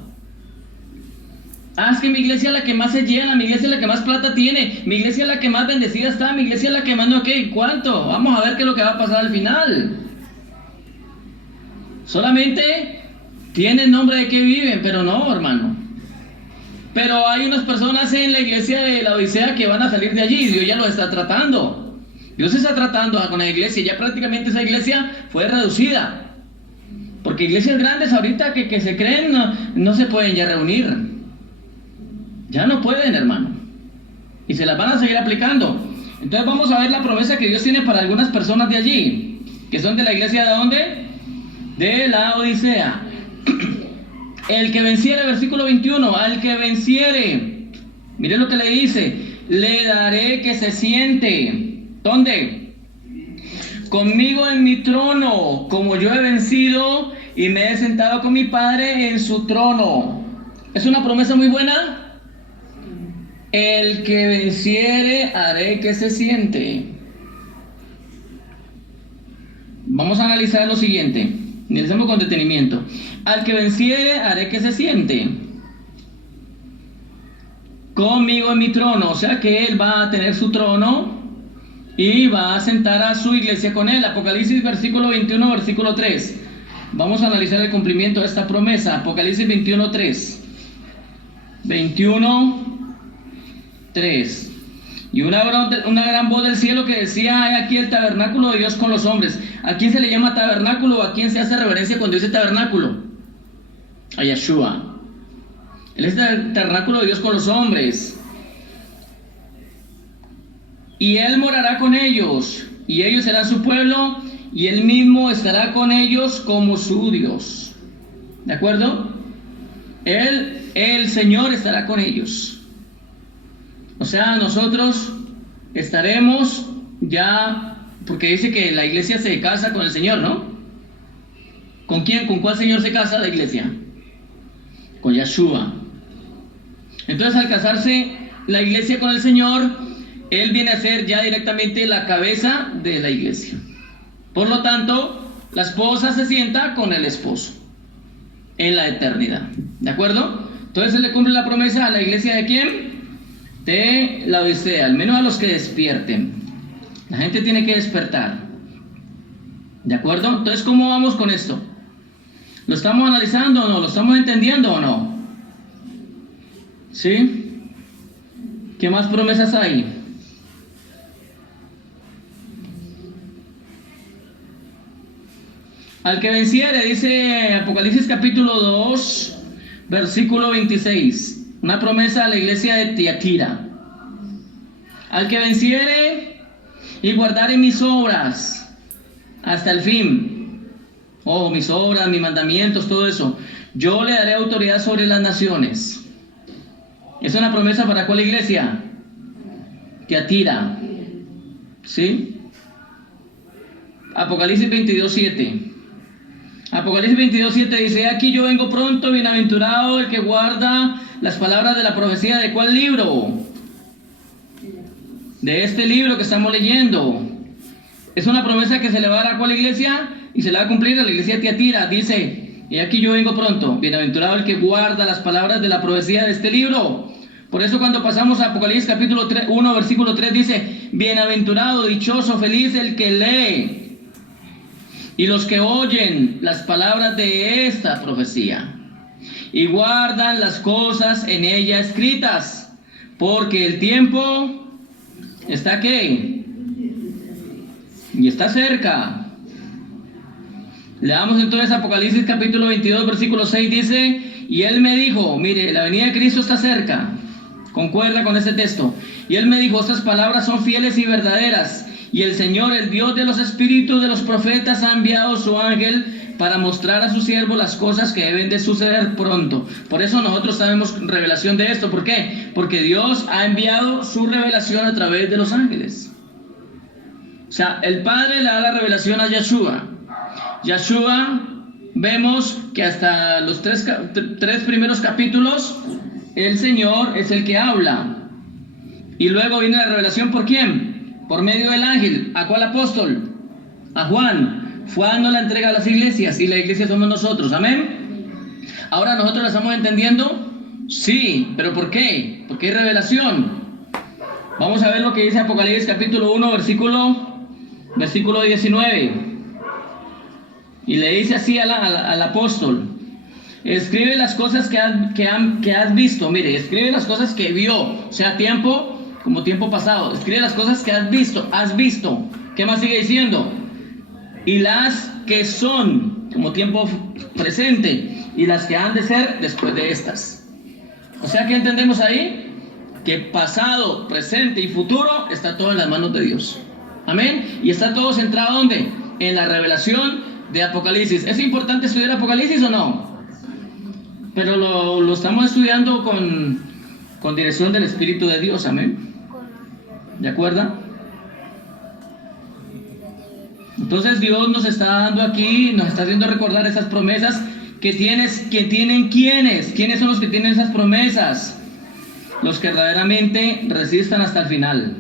Es que mi iglesia es la que más se llena, mi iglesia es la que más plata tiene, mi iglesia es la que más bendecida está, mi iglesia es la que más no, ¿qué? ¿Cuánto? Vamos a ver qué es lo que va a pasar al final. Solamente tienen nombre de que viven, pero no, hermano. Pero hay unas personas en la iglesia de la Odisea que van a salir de allí, Dios ya los está tratando. Dios está tratando con la iglesia, ya prácticamente esa iglesia fue reducida. Porque iglesias grandes ahorita que se creen no se pueden ya reunir. Ya no pueden, hermano. Y se las van a seguir aplicando. Entonces vamos a ver la promesa que Dios tiene para algunas personas de allí, que son de la iglesia ¿de dónde? De la Odisea. El que venciere, versículo 21, al que venciere, mire lo que le dice, le daré que se siente. ¿Dónde? Conmigo en mi trono, como yo he vencido y me he sentado con mi Padre en su trono. ¿Es una promesa muy buena? El que venciere, haré que se siente. Vamos a analizar lo siguiente. Analicemos con detenimiento. Al que venciere, haré que se siente conmigo en mi trono. O sea que él va a tener su trono y va a sentar a su iglesia con él. Apocalipsis versículo 21, versículo 3. Vamos a analizar el cumplimiento de esta promesa. Apocalipsis 21, 3. 21, 3. Y una gran voz del cielo que decía, hay aquí el tabernáculo de Dios con los hombres. ¿A quién se le llama tabernáculo? ¿A quién se hace reverencia cuando dice tabernáculo? A Yeshua. Él es el tabernáculo de Dios con los hombres. Y él morará con ellos, y ellos serán su pueblo, y él mismo estará con ellos como su Dios. ¿De acuerdo? El Señor estará con ellos. O sea, nosotros estaremos ya, porque dice que la iglesia se casa con el Señor, ¿no? ¿Con quién? ¿Con cuál Señor se casa la iglesia? Con Yeshua. Entonces, al casarse la iglesia con el Señor, Él viene a ser ya directamente la cabeza de la iglesia. Por lo tanto, la esposa se sienta con el esposo en la eternidad. ¿De acuerdo? Entonces se le cumple la promesa a la iglesia ¿de quién? De la Odisea, al menos a los que despierten. La gente tiene que despertar. ¿De acuerdo? Entonces, ¿cómo vamos con esto? ¿Lo estamos analizando o no? ¿Lo estamos entendiendo o no? ¿Sí? ¿Qué más promesas hay? Al que venciere, dice Apocalipsis capítulo 2, versículo 26. Una promesa a la iglesia de Tiatira. Al que venciere y guardare mis obras hasta el fin. Mis obras, mis mandamientos, todo eso. Yo le daré autoridad sobre las naciones. ¿Es una promesa para cuál iglesia? Tiatira. ¿Sí? Apocalipsis 22, 7. Apocalipsis 22, 7 dice, aquí yo vengo pronto, bienaventurado el que guarda las palabras de la profecía. ¿De cuál libro? De este libro que estamos leyendo. Es una promesa que se le va a dar a cuál iglesia y se le va a cumplir a la iglesia de Tiatira. Dice, y aquí yo vengo pronto, bienaventurado el que guarda las palabras de la profecía de este libro. Por eso cuando pasamos a Apocalipsis capítulo 1, versículo 3 dice, bienaventurado, dichoso, feliz el que lee y los que oyen las palabras de esta profecía y guardan las cosas en ella escritas, porque el tiempo está ¿qué? Y está cerca. Leamos entonces Apocalipsis capítulo 22, versículo 6, dice, y él me dijo, mire, la venida de Cristo está cerca, concuerda con este texto, y él me dijo, estas palabras son fieles y verdaderas, y el Señor, el Dios de los espíritus de los profetas, ha enviado su ángel para mostrar a su siervo las cosas que deben de suceder pronto. Por eso nosotros tenemos revelación de esto. ¿Por qué? Porque Dios ha enviado su revelación a través de los ángeles. O sea, el Padre le da la revelación a Yeshua. Yeshua, vemos que hasta los tres primeros capítulos, el Señor es el que habla. Y luego viene la revelación, ¿por quién? Por medio del ángel. ¿A cuál apóstol? A Juan. Juan nos la entrega a las iglesias y la iglesia somos nosotros. Amén. Ahora nosotros la estamos entendiendo. Sí, pero ¿por qué? Porque hay revelación. Vamos a ver lo que dice Apocalipsis capítulo 1, versículo 19. Y le dice así al apóstol: escribe las cosas que has visto. Mire, escribe las cosas que vio. O sea, tiempo como tiempo pasado. Escribe las cosas que has visto. ¿Qué más sigue diciendo? Y las que son como tiempo presente, y las que han de ser después de estas. O sea, ¿qué entendemos ahí? Que pasado, presente y futuro está todo en las manos de Dios. Amén. Y está todo centrado ¿dónde? En la revelación de Apocalipsis. ¿Es importante estudiar Apocalipsis o no? Pero lo estamos estudiando con dirección del Espíritu de Dios. Amén. ¿De acuerdo? Entonces Dios nos está dando aquí, nos está haciendo recordar esas promesas que tienen ¿quiénes? ¿Quiénes son los que tienen esas promesas? Los que verdaderamente resistan hasta el final.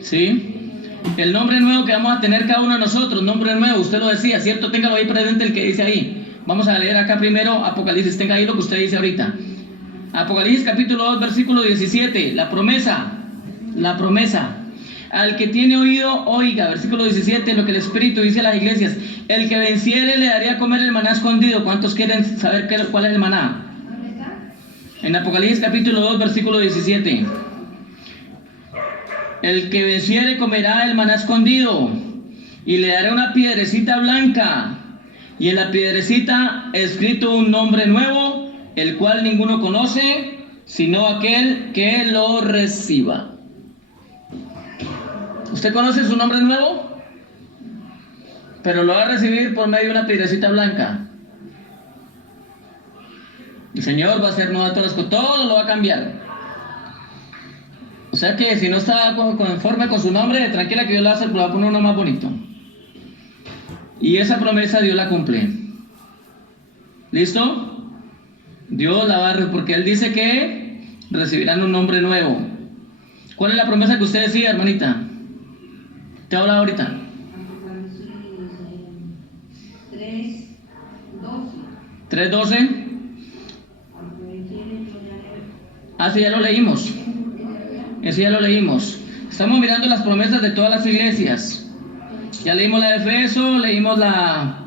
¿Sí? El nombre nuevo que vamos a tener cada uno de nosotros, nombre nuevo, usted lo decía, ¿cierto? Téngalo ahí presente el que dice ahí. Vamos a leer acá primero Apocalipsis, tenga ahí lo que usted dice ahorita. Apocalipsis capítulo 2, versículo 17, la promesa. Al que tiene oído, oiga. Versículo 17, lo que el Espíritu dice a las iglesias: el que venciere le daría a comer el maná escondido. ¿Cuántos quieren saber cuál es el maná? En Apocalipsis capítulo 2, versículo 17. El que venciere comerá el maná escondido, y le daré una piedrecita blanca, y en la piedrecita escrito un nombre nuevo, el cual ninguno conoce, sino aquel que lo reciba. ¿Usted conoce su nombre nuevo? Pero lo va a recibir por medio de una piedrecita blanca. El Señor va a hacer nuevas todas las cosas, todo lo va a cambiar. O sea que si no está conforme con su nombre, tranquila que Dios lo va a poner uno más bonito. Y esa promesa Dios la cumple. ¿Listo? Dios la va a, porque Él dice que recibirán un nombre nuevo. ¿Cuál es la promesa que usted decía, hermanita? ¿Te habla ahorita? 3:12. Ah, sí, ya lo leímos. Eso ya lo leímos. Estamos mirando las promesas de todas las iglesias. Ya leímos la de Efeso, leímos la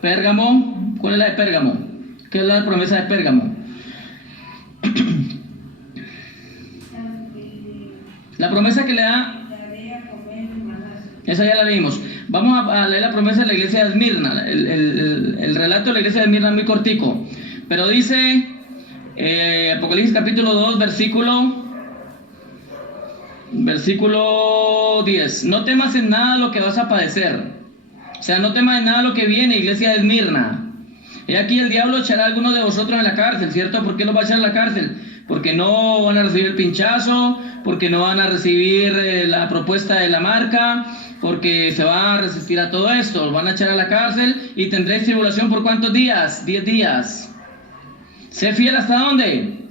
Pérgamo. ¿Cuál es la de Pérgamo? ¿Qué es la promesa de Pérgamo? La promesa que le da, esa ya la leímos. Vamos a leer la promesa de la iglesia de Esmirna. El relato de la iglesia de Esmirna es muy cortico, pero dice Apocalipsis capítulo 2, versículo 10: no temas en nada lo que vas a padecer. O sea, no temas en nada lo que viene, iglesia de Esmirna. He aquí el diablo echará a algunos de vosotros en la cárcel, ¿cierto? ¿Por qué los va a echar en la cárcel? Porque no van a recibir el pinchazo, porque no van a recibir la propuesta de la marca, porque se va a resistir a todo esto. Los van a echar a la cárcel y tendréis tribulación ¿por cuántos días? 10 días. Sé fiel ¿hasta dónde?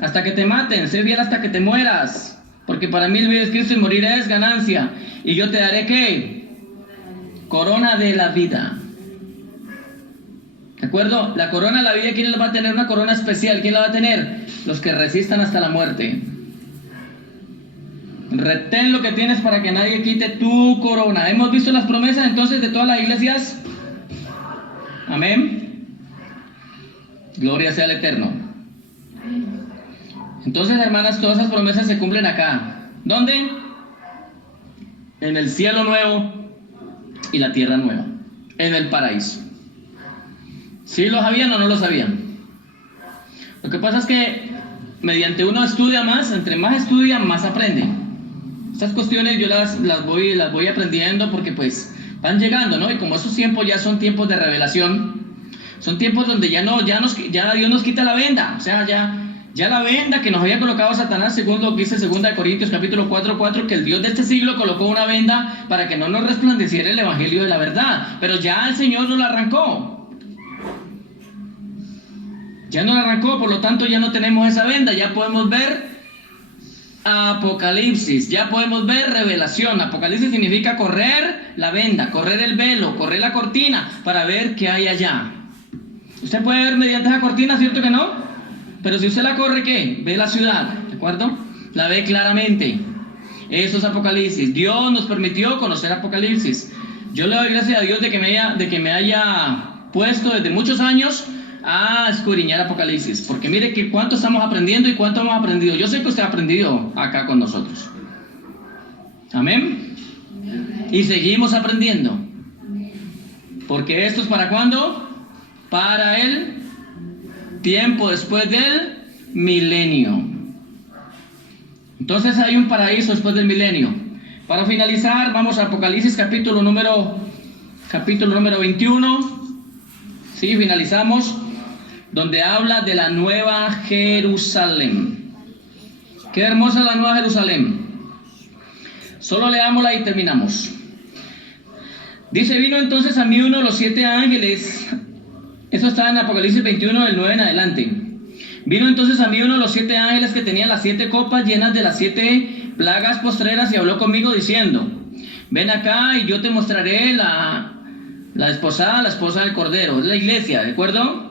Hasta que te maten. Sé fiel hasta que te mueras. Porque para mí el vivir es Cristo y morir es ganancia. Y yo te daré ¿qué? Corona de la vida. ¿De acuerdo? La corona de la vida, ¿quién la va a tener? Una corona especial. ¿Quién la va a tener? Los que resistan hasta la muerte. Retén lo que tienes para que nadie quite tu corona. Hemos visto las promesas entonces de todas las iglesias. Amén. Gloria sea al Eterno. Entonces, hermanas, todas esas promesas se cumplen acá. ¿Dónde? En el cielo nuevo y la tierra nueva. En el paraíso. ¿Sí lo sabían o no lo sabían? Lo que pasa es que mediante uno estudia más, entre más estudia, más aprende. Estas cuestiones yo las voy aprendiendo porque pues van llegando, ¿no? Y como esos tiempos ya son tiempos de revelación, son tiempos donde ya Dios nos quita la venda. O sea, ya la venda que nos había colocado Satanás, según lo que dice 2 Corintios capítulo 4:4, que el Dios de este siglo colocó una venda para que no nos resplandeciera el evangelio de la verdad. Pero ya el Señor nos la arrancó. Ya no la arrancó, por lo tanto ya no tenemos esa venda, ya podemos ver Apocalipsis, ya podemos ver revelación. Apocalipsis significa correr la venda, correr el velo, correr la cortina para ver qué hay allá. Usted puede ver mediante esa cortina, ¿cierto que no? Pero si usted la corre, ¿qué? Ve la ciudad, ¿de acuerdo? La ve claramente. Eso es Apocalipsis. Dios nos permitió conocer Apocalipsis. Yo le doy gracias a Dios de que me haya puesto desde muchos años a escudriñar Apocalipsis, porque mire que cuánto estamos aprendiendo y cuánto hemos aprendido. Yo sé que usted ha aprendido acá con nosotros. Amén. Y seguimos aprendiendo, porque esto es ¿para cuándo? Para el tiempo después del milenio. Entonces hay un paraíso después del milenio. Para finalizar, vamos a Apocalipsis capítulo número 21. Sí, finalizamos, donde habla de la nueva Jerusalén. Qué hermosa la nueva Jerusalén. Solo leámosla y terminamos. Dice: vino entonces a mí uno de los 7 ángeles. Eso está en Apocalipsis 21, del 9 en adelante. Vino entonces a mí uno de los 7 ángeles que tenía las 7 copas llenas de las 7 plagas postreras y habló conmigo diciendo: ven acá y yo te mostraré la desposada, la esposa del Cordero. Es la iglesia, ¿de acuerdo?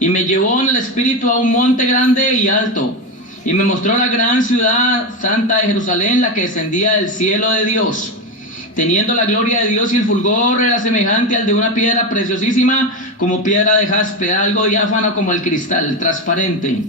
Y me llevó en el espíritu a un monte grande y alto, y me mostró la gran ciudad santa de Jerusalén, la que descendía del cielo de Dios, teniendo la gloria de Dios, y el fulgor era semejante al de una piedra preciosísima, como piedra de jaspe, algo diáfano como el cristal, transparente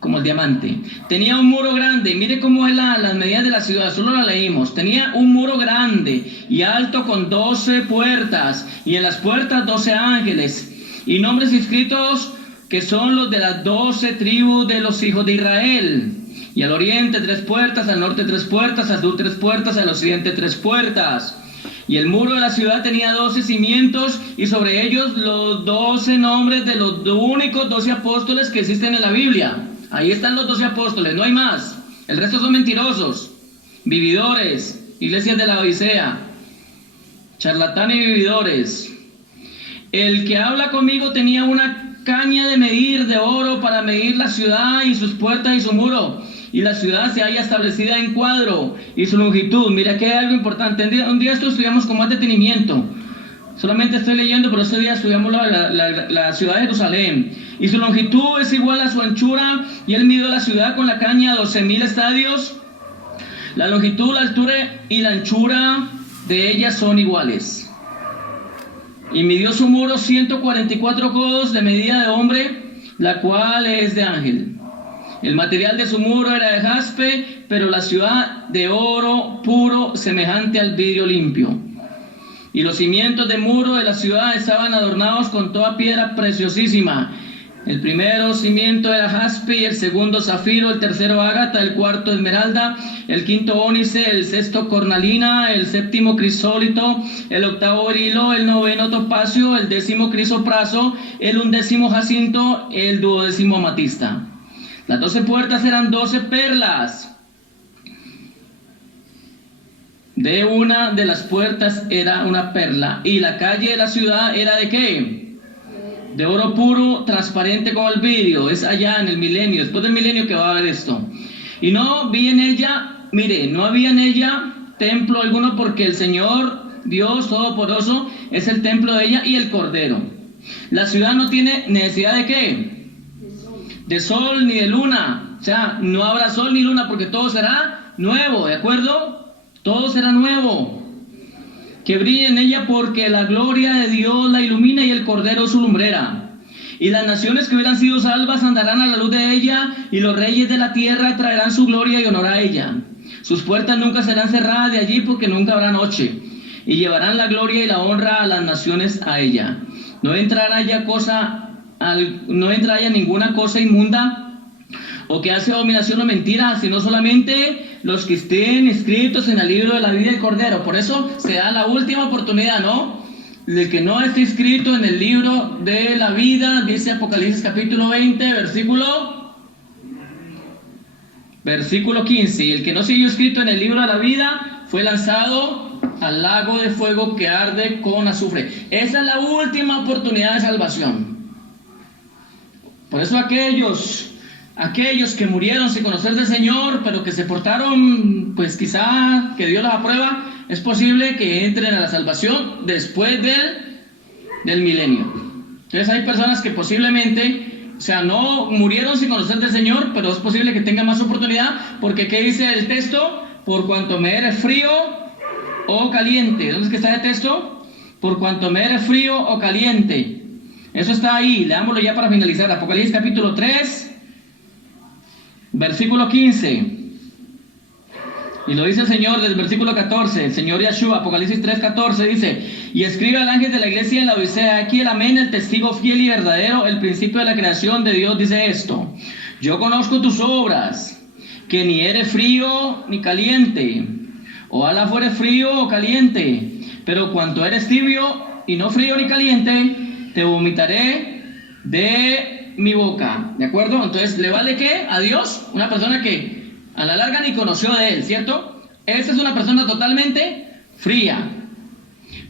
como el diamante. Tenía un muro grande. Mire cómo es las medidas de la ciudad, solo la leímos. Tenía un muro grande y alto con 12 puertas, y en las puertas 12 ángeles, y nombres inscritos que son los de las 12 tribus de los hijos de Israel. Y al oriente 3 puertas, al norte 3 puertas, al sur 3 puertas, al occidente 3 puertas. Y el muro de la ciudad tenía 12 cimientos, y sobre ellos los 12 nombres de los únicos 12 apóstoles que existen en la Biblia. Ahí están los 12 apóstoles, no hay más. El resto son mentirosos, vividores, iglesias de la Odisea, charlatanes y vividores. El que habla conmigo tenía una caña de medir de oro para medir la ciudad y sus puertas y su muro. Y la ciudad se halla establecida en cuadro, y su longitud. Mira que hay algo importante. Un día esto estudiamos con más detenimiento. Solamente estoy leyendo, pero este día estudiamos la ciudad de Jerusalén. Y su longitud es igual a su anchura, y él midió la ciudad con la caña 12,000 estadios. La longitud, la altura y la anchura de ella son iguales. Y midió su muro 144 codos de medida de hombre, la cual es de ángel. El material de su muro era de jaspe, pero la ciudad de oro puro, semejante al vidrio limpio. Y los cimientos de muro de la ciudad estaban adornados con toda piedra preciosísima. El primero cimiento era jaspe, y el segundo zafiro, el tercero ágata, el cuarto esmeralda, el quinto ónice, el sexto cornalina, el séptimo crisólito, el octavo berilo, el noveno topacio, el 10º crisopraso, el 11º jacinto, el 12º amatista. Las 12 puertas eran 12 perlas. De una de las puertas era una perla, y la calle de la ciudad era ¿de qué? De oro puro, transparente como el vidrio. Es allá en el milenio, después del milenio que va a haber esto. Y no vi en ella, mire, no había en ella templo alguno, porque el Señor, Dios Todopoderoso, es el templo de ella y el Cordero. La ciudad no tiene necesidad ¿de qué? De sol ni de luna. O sea, no habrá sol ni luna, porque todo será nuevo, ¿de acuerdo? Todo será nuevo. Que brille en ella porque la gloria de Dios la ilumina y el Cordero es su lumbrera. Y las naciones que hubieran sido salvas andarán a la luz de ella, y los reyes de la tierra traerán su gloria y honor a ella. Sus puertas nunca serán cerradas de allí porque nunca habrá noche. Y llevarán la gloria y la honra a las naciones a ella. No entrará ya ninguna cosa inmunda o que hace abominación o mentira, sino solamente los que estén escritos en el libro de la vida del Cordero. Por eso se da la última oportunidad, ¿no? El que no esté escrito en el libro de la vida, dice Apocalipsis capítulo 20, versículo 15. Y el que no siguió escrito en el libro de la vida fue lanzado al lago de fuego que arde con azufre. Esa es la última oportunidad de salvación. Por eso aquellos que murieron sin conocer del Señor, pero que se portaron, pues quizá que Dios los aprueba, es posible que entren a la salvación después del milenio. Entonces hay personas que posiblemente, o sea, no murieron sin conocer del Señor, pero es posible que tengan más oportunidad, porque ¿qué dice el texto? Por cuanto me eres frío o caliente. ¿Dónde es que está el texto? Por cuanto me eres frío o caliente. Eso está ahí, leámoslo ya para finalizar. Apocalipsis capítulo 3, versículo 15. Y lo dice el Señor desde el versículo 14, el Señor Yeshua, Apocalipsis 3, 14, dice: y escribe al ángel de la iglesia en la Odisea, aquí el amén, el testigo fiel y verdadero, el principio de la creación de Dios, dice esto: yo conozco tus obras, que ni eres frío ni caliente. Ojalá fueres frío o caliente, pero cuanto eres tibio y no frío ni caliente, te vomitaré de mi boca. ¿De acuerdo? Entonces, ¿le vale qué a Dios? Una persona que a la larga ni conoció de Él, ¿cierto? Esa es una persona totalmente fría.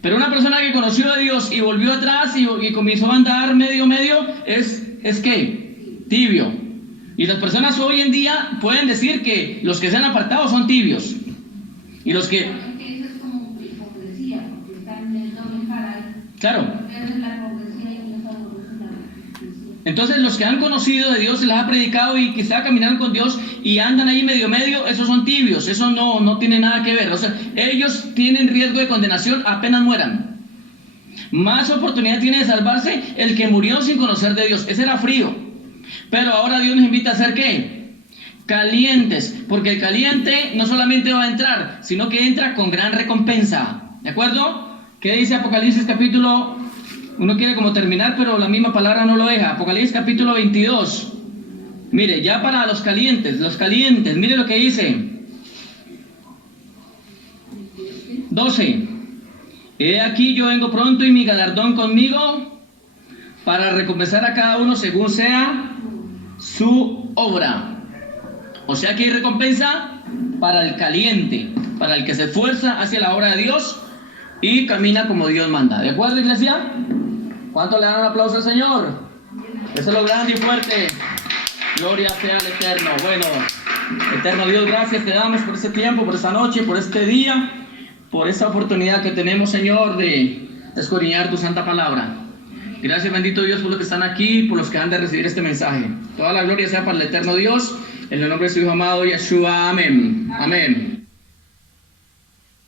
Pero una persona que conoció a Dios y volvió atrás y comenzó a andar medio, es ¿qué? Tibio. Y las personas hoy en día pueden decir que los que se han apartado son tibios. Y los que... Eso es como hipocresía, porque están en el doble cara. Claro. Entonces los que han conocido de Dios, se les ha predicado y quizá caminaron con Dios y andan ahí medio, esos son tibios, eso no tiene nada que ver. O sea, ellos tienen riesgo de condenación apenas mueran. Más oportunidad tiene de salvarse el que murió sin conocer de Dios. Ese era frío. Pero ahora Dios nos invita a ser ¿qué? Calientes. Porque el caliente no solamente va a entrar, sino que entra con gran recompensa. ¿De acuerdo? ¿Qué dice Apocalipsis capítulo? Uno quiere como terminar, pero la misma palabra no lo deja. Apocalipsis capítulo 22. Mire, ya para los calientes, mire lo que dice. 12. He aquí yo vengo pronto y mi galardón conmigo para recompensar a cada uno según sea su obra. O sea que hay recompensa para el caliente, para el que se esfuerza hacia la obra de Dios y camina como Dios manda. ¿De acuerdo, iglesia? ¿Cuánto le dan un aplauso al Señor? Eso es lo grande y fuerte. Gloria sea al Eterno. Bueno, Eterno Dios, gracias te damos por este tiempo, por esta noche, por este día, por esta oportunidad que tenemos, Señor, de escudriñar tu santa palabra. Gracias, bendito Dios, por los que están aquí, por los que han de recibir este mensaje. Toda la gloria sea para el Eterno Dios, en el nombre de su Hijo amado, Yeshua. Amén. Amén.